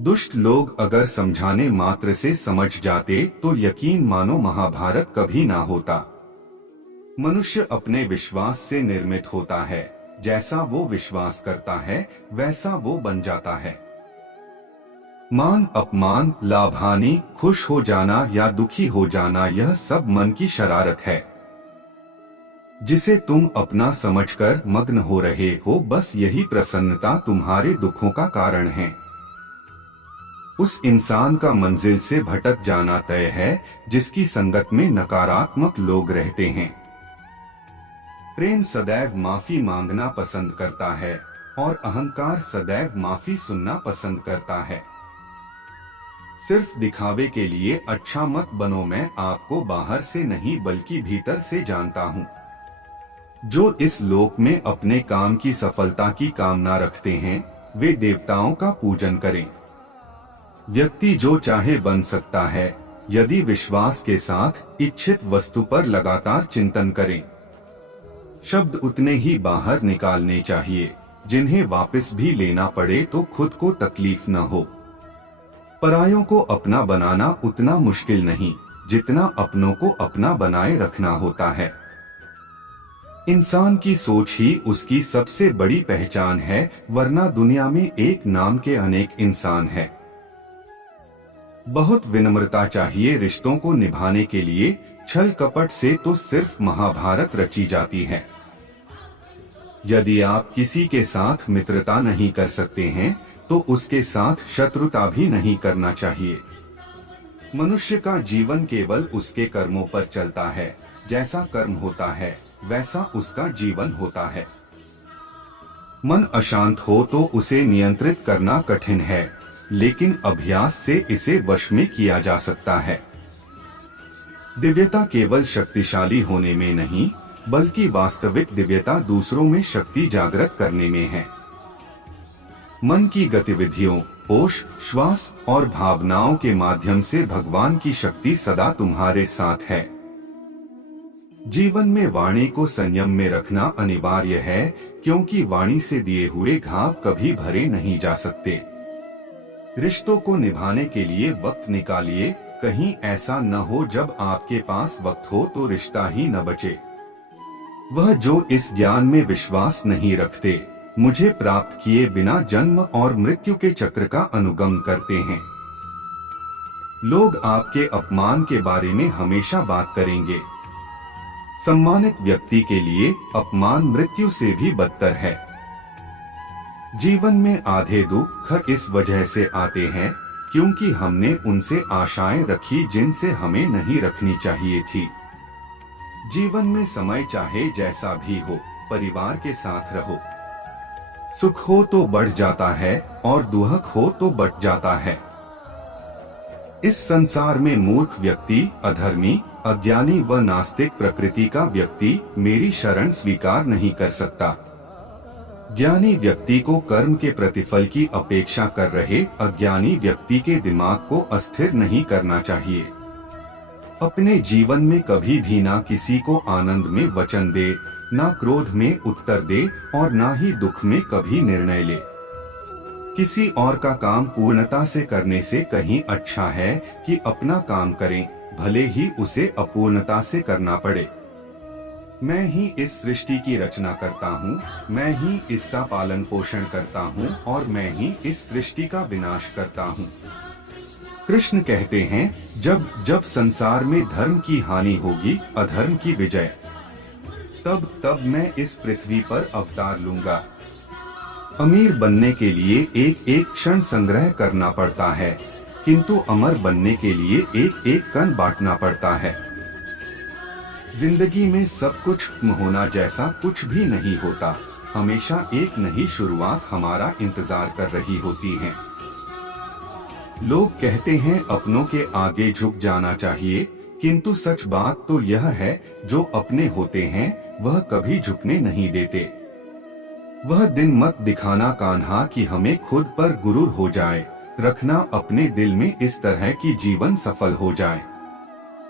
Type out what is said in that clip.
दुष्ट लोग अगर समझाने मात्र से समझ जाते तो यकीन मानो महाभारत कभी ना होता। मनुष्य अपने विश्वास से निर्मित होता है, जैसा वो विश्वास करता है वैसा वो बन जाता है। मान अपमान, लाभ हानि, खुश हो जाना या दुखी हो जाना, यह सब मन की शरारत है जिसे तुम अपना समझकर मग्न हो रहे हो। बस यही प्रसन्नता तुम्हारे दुखों का कारण है। उस इंसान का मंजिल से भटक जाना तय है जिसकी संगत में नकारात्मक लोग रहते हैं। प्रेम सदैव माफी मांगना पसंद करता है और अहंकार सदैव माफी सुनना पसंद करता है। सिर्फ दिखावे के लिए अच्छा मत बनो। मैं आपको बाहर से नहीं बल्कि भीतर से जानता हूँ। जो इस लोक में अपने काम की सफलता की कामना रखते हैं वे देवताओं का पूजन करें। व्यक्ति जो चाहे बन सकता है यदि विश्वास के साथ इच्छित वस्तु पर लगातार चिंतन करें। शब्द उतने ही बाहर निकालने चाहिए जिन्हें वापस भी लेना पड़े तो खुद को तकलीफ न हो। परायों को अपना बनाना उतना मुश्किल नहीं जितना अपनों को अपना बनाए रखना होता है। इंसान की सोच ही उसकी सबसे बड़ी पहचान है, वरना दुनिया में एक नाम के अनेक इंसान हैं। बहुत विनम्रता चाहिए रिश्तों को निभाने के लिए। छल कपट से तो सिर्फ महाभारत रची जाती है। यदि आप किसी के साथ मित्रता नहीं कर सकते हैं तो उसके साथ शत्रुता भी नहीं करना चाहिए। मनुष्य का जीवन केवल उसके कर्मों पर चलता है। जैसा कर्म होता है वैसा उसका जीवन होता है। मन अशांत हो तो उसे नियंत्रित करना कठिन है, लेकिन अभ्यास से इसे वश में किया जा सकता है। दिव्यता केवल शक्तिशाली होने में नहीं बल्कि वास्तविक दिव्यता दूसरों में शक्ति जागृत करने में है। मन की गतिविधियों, होश, श्वास और भावनाओं के माध्यम से भगवान की शक्ति सदा तुम्हारे साथ है। जीवन में वाणी को संयम में रखना अनिवार्य है, क्योंकि वाणी से दिए हुए घाव कभी भरे नहीं जा सकते। रिश्तों को निभाने के लिए वक्त निकालिए। कहीं ऐसा न हो जब आपके पास वक्त हो तो रिश्ता ही न बचे। वह जो इस ज्ञान में विश्वास नहीं रखते, मुझे प्राप्त किए बिना जन्म और मृत्यु के चक्र का अनुगम करते हैं। लोग आपके अपमान के बारे में हमेशा बात करेंगे। सम्मानित व्यक्ति के लिए अपमान मृत्यु से भी बदतर है। जीवन में आधे दुख इस वजह से आते हैं क्योंकि हमने उनसे आशाएं रखी जिनसे हमें नहीं रखनी चाहिए थी। जीवन में समय चाहे जैसा भी हो, परिवार के साथ रहो। सुख हो तो बढ़ जाता है और दुख हो तो बट जाता है। इस संसार में मूर्ख व्यक्ति, अधर्मी, अज्ञानी व नास्तिक प्रकृति का व्यक्ति मेरी शरण स्वीकार नहीं कर सकता। ज्ञानी व्यक्ति को कर्म के प्रतिफल की अपेक्षा कर रहे अज्ञानी व्यक्ति के दिमाग को अस्थिर नहीं करना चाहिए। अपने जीवन में कभी भी ना किसी को आनंद में वचन दे, ना क्रोध में उत्तर दे और ना ही दुख में कभी निर्णय ले। किसी और का काम पूर्णता से करने से कहीं अच्छा है कि अपना काम करें, भले ही उसे अपूर्णता से करना पड़े। मैं ही इस सृष्टि की रचना करता हूँ, मैं ही इसका पालन पोषण करता हूँ और मैं ही इस सृष्टि का विनाश करता हूँ। कृष्ण कहते हैं, जब जब संसार में धर्म की हानि होगी, अधर्म की विजय, तब तब मैं इस पृथ्वी पर अवतार लूंगा। अमीर बनने के लिए एक एक क्षण संग्रह करना पड़ता है, किंतु अमर बनने के लिए एक एक कण बांटना पड़ता है। जिंदगी में सब कुछ होना जैसा कुछ भी नहीं होता। हमेशा एक नई शुरुआत हमारा इंतजार कर रही होती है। लोग कहते हैं अपनों के आगे झुक जाना चाहिए, किंतु सच बात तो यह है जो अपने होते हैं वह कभी झुकने नहीं देते। वह दिन मत दिखाना कान्हा कि हमें खुद पर गुरूर हो जाए। रखना अपने दिल में इस तरह की जीवन सफल हो जाए।